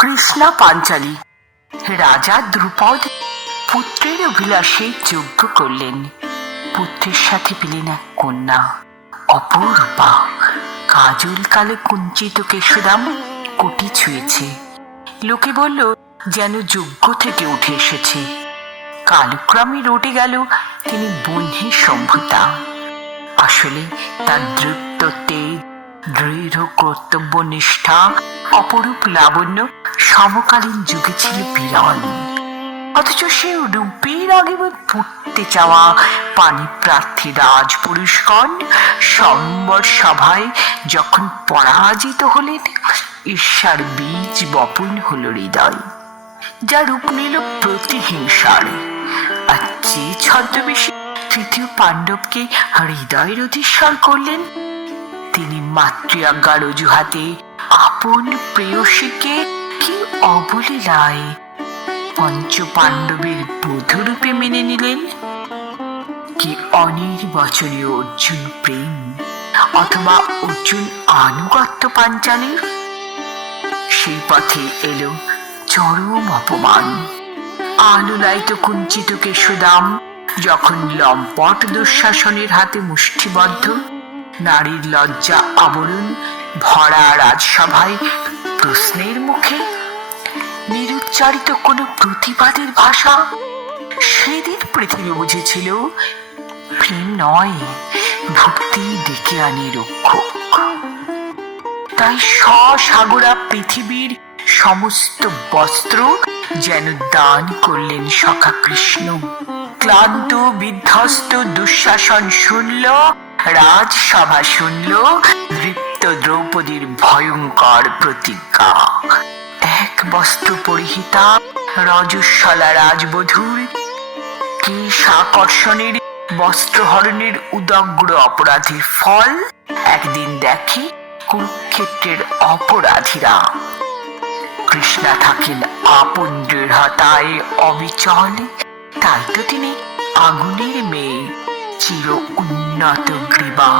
কৃষ্ণা পাঞ্চালী রাজা দ্রুপদ পুত্রের অভিলাষে যজ্ঞ করলেন। পুত্রের সাথে পেলেন এক কন্যা, অপরূপা। কাজল কালে কুঞ্চিত কেশরাম কোটি ছুঁয়েছে। লোকে বলল যেন যজ্ঞ থেকে উঠে এসেছে। কালক্রমে রটে গেল তিনি বহ্নি সম্ভূতা। আসলে তার দৃপ্ত তেজ, দৃঢ় কর্তব্য নিষ্ঠা, অপরূপ লাবণ্য সমকালীন যুগে ছিল বিরল। অথচ সে রূপের আগে ফুটতে চাওয়া পানি প্রার্থী রাজপুরুষগণ সম্বর সভায় যখন পরাজিত হলেন, ঈর্ষার বীজ বপন হল হৃদয়, যা রূপ নিল প্রতিহিংসার। আর যে ছদ্মবেশী তৃতীয় পাণ্ডবকে হৃদয়ের অধিশ্বর করলেন, তিনি মাতৃজ্ঞার অজুহাতে আপন প্রেয়সীকে কি অবলীলায় পঞ্চ পাণ্ডবের বধূরূপে মেনে নিলেন। কি অনির্বচনীয় অর্জুন প্রেম, অথবা অর্জুন আনুগত্য পাঞ্চালীর। সেই পথে এলো চরম অপমান। আলোলায়িত কুঞ্চিত কেশদাম যখন লম্পট দুঃশাসনের হাতে মুষ্টিবদ্ধ, নারীর লজ্জা আবরণ ভরা রাজসভায় প্রশ্নের মুখে নিরুচ্চারিত কোনো প্রতিবাদের ভাষা। সেদিন পৃথিবী বুঝেছিল প্রেম নয়, ভক্তি ডেকে আনে রক্ষক। তাই সসাগরা পৃথিবীর সমস্ত বস্ত্র যেন দান করলেন সখা কৃষ্ণ। ক্লান্ত বিধ্বস্ত দুঃশাসন শুনল, রাজসভা শুনল দৃপ্ত দ্রৌপদীর ভয়ঙ্কর প্রতিজ্ঞা। এক বস্ত্র পরিহিতা রজস্বলা রাজবধূর কেশ আকর্ষণের, বস্ত্রহরণের উদগ্র অপরাধীর ফল একদিন দেখে কুরুক্ষেত্রের অপরাধীরা। কৃষ্ণা থাকেন আপন দৃঢ়তায় অবিচল, তাই তো তিনি আগুনের মেয়ে, চির উন্নত গ্রীবা।